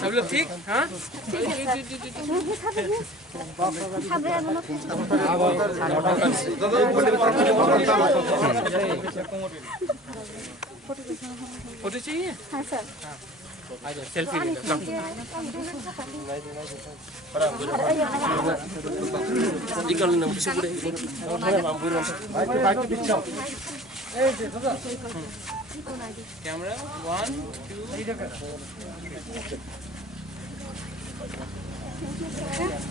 सब लोग ठीक? हाँ फोटो चाहिए? हाँ सर। सेल्फी ले लो। Camera 1 2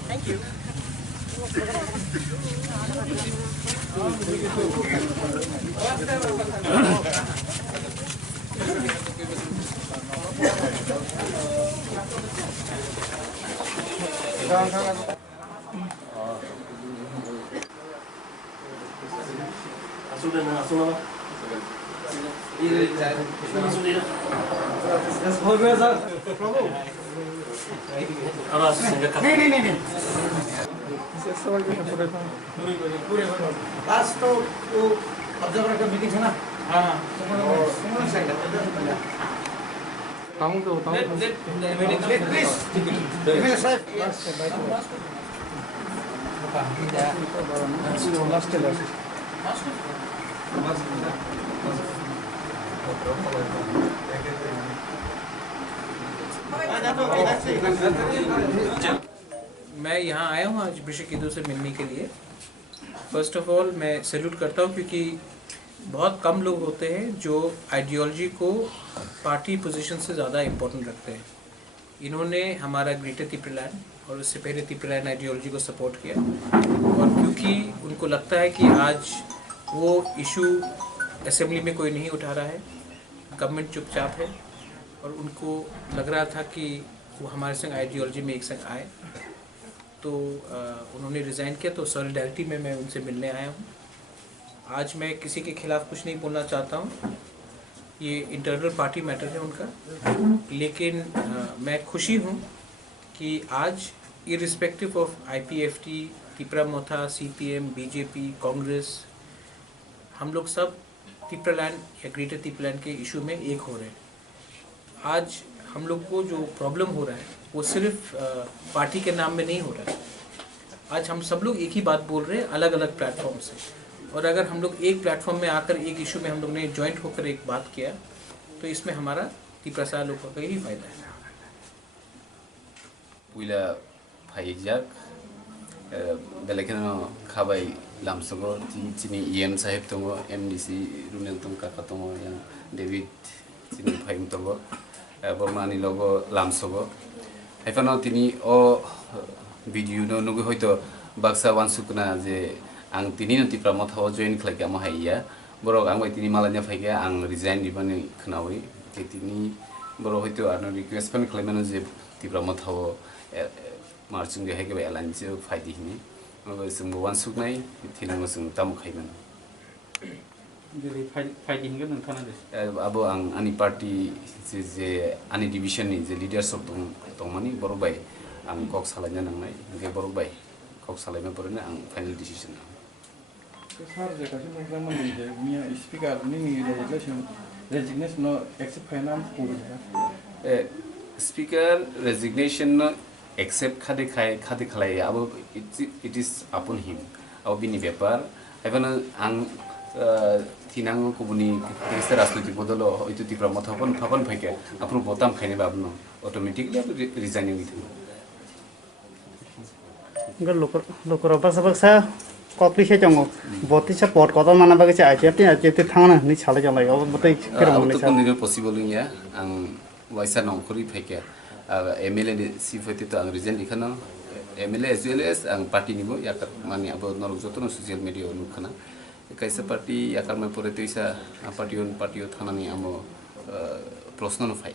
thank you. लास्ट तो वो ऑब्जर्वर का मीटिंग है ना। हाँ मैं यहाँ आया हूँ आज विश्व हिंदू से मिलने के लिए। फर्स्ट ऑफ ऑल मैं सैल्यूट करता हूँ क्योंकि बहुत कम लोग होते हैं जो आइडियोलॉजी को पार्टी पोजीशन से ज़्यादा इम्पोर्टेंट रखते हैं। इन्होंने हमारा ग्रेटर तिपरलैंड और उससे पहले तिपरलैंड आइडियोलॉजी को सपोर्ट किया और क्योंकि उनको लगता है कि आज वो इशू असेंबली में कोई नहीं उठा रहा है, गवर्नमेंट चुपचाप है और उनको लग रहा था कि वो हमारे संग आइडियोलॉजी में एक संग आए, तो उन्होंने रिज़ाइन किया। तो सॉलिडारिटी में मैं उनसे मिलने आया हूँ। आज मैं किसी के खिलाफ़ कुछ नहीं बोलना चाहता हूँ, ये इंटरनल पार्टी मैटर है उनका, लेकिन मैं खुशी हूँ कि आज irrespective of IPFT, Tipra Motha, CPM, BJP, Congress, हम लोग सब तिपरलैंड या ग्रेटर तिपरलैंड के इशू में एक हो रहे हैं। आज हम लोग को जो प्रॉब्लम हो रहा है वो सिर्फ पार्टी के नाम में नहीं हो रहा है। आज हम सब लोग एक ही बात बोल रहे हैं अलग अलग प्लेटफॉर्म से, और अगर हम लोग एक प्लेटफॉर्म में आकर एक इशू में हम लोग ने जॉइंट होकर एक बात किया तो इसमें हमारा तिपरा लोगों का ही फायदा है। पुला फाइजाक बेलेकेनो खाबाई लामसगो चिनी EM साहेब तंगो MDC रुनेल तुम काका तंगो yang David चिनी फाइम तंगो बर्मानी लोगो लामसगो हाइफानो तिनी ओ भिडियो नो नुगो होइतो बाक्सा वानसुकना जे आं तिनी न तिपरा मथाव जॉइन खलाइका म हाइया बरो आं बाय तिनी मालानिया फाइगा आं रिजाइन दिबानि खोनावै जे तिनी बरो होइतो आनो रिक्वेस्ट फन खलाइमानो जे तिपरा मथाव मार्चिंग जे हाइगा एलाइन्स फाइदि हिनि मबे जों वानसुकनाय तिनांगो जों तामु खाइमान जेरै फाइदि हिंगो नोंथाङा दे अब आं आनि पार्टी जे आनि डिभिजननि जे लिडारशिप दंमानि बरो बाय आं कक सालायनो नांनाय बे बरो बाय कक सालायनो बरनो आं फाइनल डिसिजन सर जे कासे नोंथांमोननि जे मिया स्पीकार नि रेजिग्नेशन एक्सेप्ट खायना पूरा स्पीकर रेजिग्नेशन एक्सेप्ट खादे खालाय अब इट इज अपन हिम अब बिनि पेपर एबन आं थिनांगो कुबुनि केसर राजनैतिक बदल हयतो तिप्रा मथापन फापन फैके आपन बोताम खायने बाबनो ऑटोमेटिकली रिजाइनिंग बिथो लोकर बासा कॉपी से चंगो बोती से पोट कदम माना बागे से आईटीएफ थांगना नि साले जलाय अब बोते केरम अब मोने तो सा कोन पॉसिबल या आं वाइसा नंखरि फैके एमएलए नि सिफति तो आं रिजेन दिखानो एमएलए एज वेल एज आं पार्टी निबो याकर माने अब नरक जतन सोशल मीडिया नुखाना कैसे पार्टी याकर में परे तैसा पार्टी थानानि आमो प्रश्न न फाय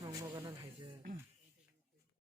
नंगौ गाना हायजे